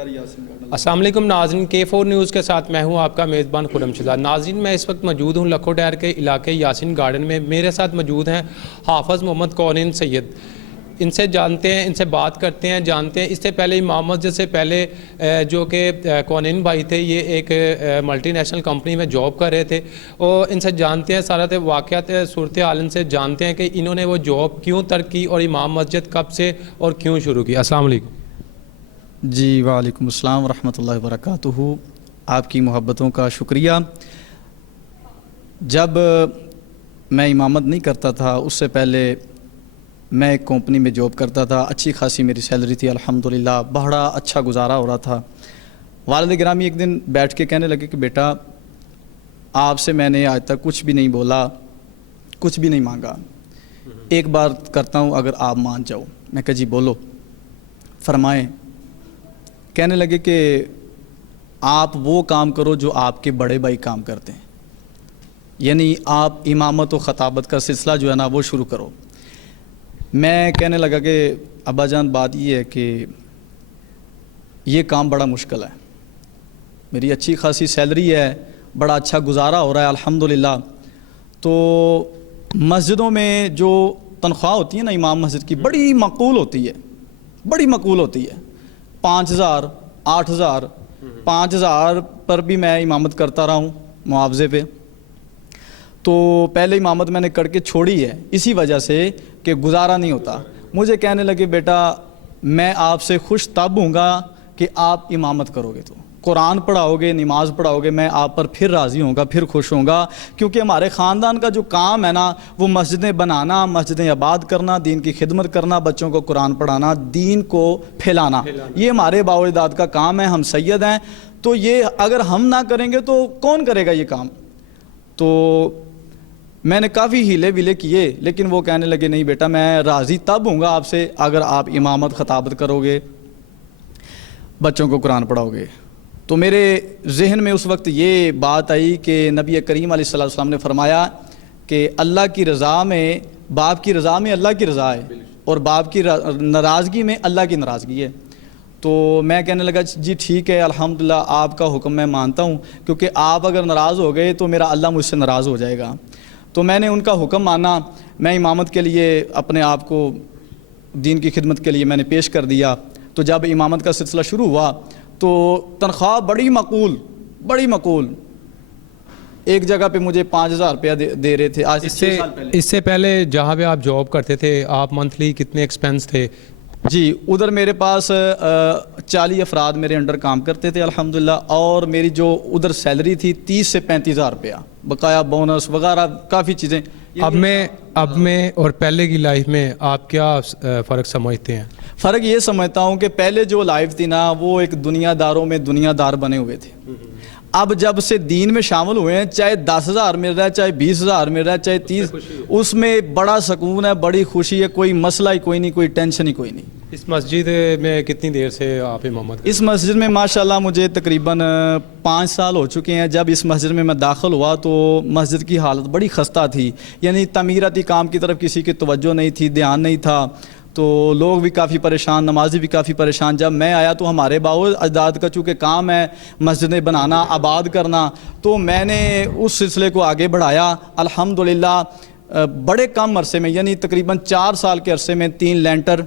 السلام علیکم ناظرین، K4 نیوز کے ساتھ میں ہوں آپ کا میزبان خرم شہزاد۔ ناظرین، میں اس وقت موجود ہوں لکھو ڈیر کے علاقے یاسین گارڈن میں۔ میرے ساتھ موجود ہیں حافظ محمد کونین سید۔ ان سے جانتے ہیں، ان سے بات کرتے ہیں، جانتے ہیں۔ اس سے پہلے امام مسجد سے پہلے جو کہ کونین بھائی تھے، یہ ایک ملٹی نیشنل کمپنی میں جاب کر رہے تھے، اور ان سے جانتے ہیں سارا واقعات صورتحال سے جانتے ہیں کہ انہوں نے وہ جاب کیوں ترک کی اور امام مسجد کب سے اور کیوں شروع کی۔ السلام علیکم جی وعلیکم السلام ورحمۃ اللہ وبرکاتہ۔ آپ کی محبتوں کا شکریہ۔ جب میں امامت نہیں کرتا تھا اس سے پہلے میں ایک کمپنی میں جاب کرتا تھا، اچھی خاصی میری سیلری تھی الحمدللہ، بڑا اچھا گزارا ہو رہا تھا۔ والد گرامی ایک دن بیٹھ کے کہنے لگے کہ بیٹا آپ سے میں نے آج تک کچھ بھی نہیں بولا، کچھ بھی نہیں مانگا، ایک بار کرتا ہوں اگر آپ مان جاؤ۔ میں کہا جی بولو، فرمائیں۔ کہنے لگے کہ آپ وہ کام کرو جو آپ کے بڑے بھائی کام کرتے ہیں، یعنی آپ امامت و خطابت کا سلسلہ جو ہے نا وہ شروع کرو۔ میں کہنے لگا کہ ابا جان بات یہ ہے کہ یہ کام بڑا مشکل ہے، میری اچھی خاصی سیلری ہے، بڑا اچھا گزارا ہو رہا ہے الحمدللہ، تو مسجدوں میں جو تنخواہ ہوتی ہے نا امام مسجد کی بڑی معقول ہوتی ہے، بڑی معقول ہوتی ہے۔ 5,000 8,000 5,000 پر بھی میں امامت کرتا رہا ہوں معاوضے پہ۔ تو پہلے امامت میں نے کر کے چھوڑی ہے اسی وجہ سے کہ گزارا نہیں ہوتا۔ مجھے کہنے لگے بیٹا میں آپ سے خوش تب ہوں گا کہ آپ امامت کرو گے، تو قرآن پڑھاؤ گے، نماز پڑھاؤ گے، میں آپ پر پھر راضی ہوں گا، پھر خوش ہوں گا، کیونکہ ہمارے خاندان کا جو کام ہے نا وہ مسجدیں بنانا، مسجدیں آباد کرنا، دین کی خدمت کرنا، بچوں کو قرآن پڑھانا، دین کو پھیلانا، یہ ہمارے باو اجداد کا کام ہے، ہم سید ہیں، تو یہ اگر ہم نہ کریں گے تو کون کرے گا یہ کام؟ تو میں نے کافی ہیلے ویلے کیے، لیکن وہ کہنے لگے نہیں بیٹا میں راضی تب ہوں گا آپ سے اگر آپ امامت خطابت کرو گے، بچوں کو قرآن پڑھاؤ گے۔ تو میرے ذہن میں اس وقت یہ بات آئی کہ نبی کریم علیہ السلام نے فرمایا کہ اللہ کی رضا میں، باپ کی رضا میں اللہ کی رضا ہے، اور باپ کی ناراضگی میں اللہ کی ناراضگی ہے۔ تو میں کہنے لگا جی ٹھیک ہے الحمدللہ آپ کا حکم میں مانتا ہوں، کیونکہ آپ اگر ناراض ہو گئے تو میرا اللہ مجھ سے ناراض ہو جائے گا۔ تو میں نے ان کا حکم مانا، میں امامت کے لیے اپنے آپ کو دین کی خدمت کے لیے میں نے پیش کر دیا۔ تو جب امامت کا سلسلہ شروع ہوا تو تنخواہ بڑی معقول، بڑی معقول، ایک جگہ پہ مجھے 5,000 روپیہ دے رہے تھے آج سے 6 سال پہلے۔ اس سے پہلے جہاں پہ آپ جاب کرتے تھے آپ منتھلی کتنے ایکسپینس تھے؟ جی ادھر میرے پاس 40 افراد میرے انڈر کام کرتے تھے الحمدللہ، اور میری جو ادھر سیلری تھی 30 سے 35,000 روپیہ، بقایا بونس وغیرہ کافی چیزیں۔ اب میں اور پہلے کی لائف میں آپ کیا فرق سمجھتے ہیں؟ فرق یہ سمجھتا ہوں کہ پہلے جو لائف تھی نا وہ ایک دنیا داروں میں دنیا دار بنے ہوئے تھے، اب جب سے دین میں شامل ہوئے ہیں چاہے 10,000 مل رہا ہے، چاہے 20,000 مل رہا ہے، چاہے 30، اس میں بڑا سکون ہے، بڑی خوشی ہے، کوئی مسئلہ ہی کوئی نہیں، کوئی ٹینشن ہی کوئی نہیں۔ اس مسجد میں کتنی دیر سے آپ امامت؟ اس مسجد میں ماشاءاللہ مجھے تقریباً 5 سال ہو چکے ہیں۔ جب اس مسجد میں داخل ہوا تو مسجد کی حالت بڑی خستہ تھی، یعنی تعمیراتی کام کی طرف کسی کی توجہ نہیں تھی، دھیان نہیں تھا، تو لوگ بھی کافی پریشان، نمازی بھی کافی پریشان۔ جب میں آیا تو ہمارے باو اجداد کا چونکہ کام ہے مسجدیں بنانا، آباد کرنا، تو میں نے اس سلسلے کو آگے بڑھایا الحمدللہ۔ بڑے کم عرصے میں، یعنی تقریباً 4 سال کے عرصے میں 3 لینٹر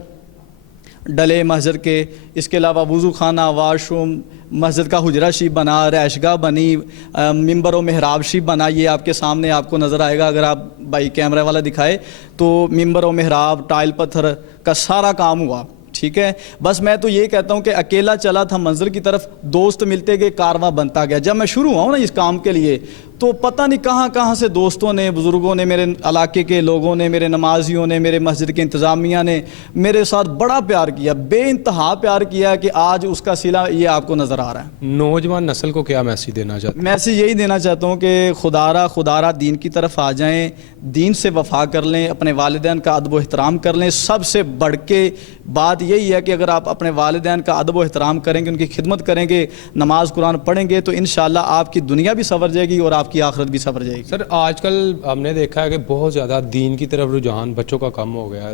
ڈلے مسجد کے، اس کے علاوہ وضو خانہ، واش روم، مسجد کا حجرہ شریف بنا، رہائش گاہ بنی، ممبر و محراب شریف بنا، یہ آپ کے سامنے آپ کو نظر آئے گا اگر آپ بائی کیمرہ والا دکھائے تو ممبر و محراب، ٹائل پتھر کا سارا کام ہوا، ٹھیک ہے۔ بس میں تو یہ کہتا ہوں کہ اکیلا چلا تھا منزل کی طرف، دوست ملتے گئے، کارواں بنتا گیا۔ جب میں شروع ہوا ہوں نا اس کام کے لیے تو پتہ نہیں کہاں کہاں سے دوستوں نے، بزرگوں نے، میرے علاقے کے لوگوں نے، میرے نمازیوں نے، میرے مسجد کے انتظامیہ نے میرے ساتھ بڑا پیار کیا، بے انتہا پیار کیا کہ آج اس کا صلہ یہ آپ کو نظر آ رہا ہے۔ نوجوان نسل کو کیا میسیج دینا چاہتے ہیں؟ میسیج یہی دینا چاہتا ہوں کہ خدارہ دین کی طرف آ جائیں، دین سے وفا کر لیں، اپنے والدین کا ادب و احترام کر لیں۔ سب سے بڑھ کے بات یہی ہے کہ اگر آپ اپنے والدین کا ادب و احترام کریں گے، ان کی خدمت کریں گے، نماز قرآن پڑھیں گے، تو انشاءاللہ آپ کی دنیا بھی سنور جائے گی اور آپ کی آخرت بھی سنور جائے گی۔ سر آج کل ہم نے دیکھا ہے کہ بہت زیادہ دین کی طرف رجحان بچوں کا کم ہو گیا ہے،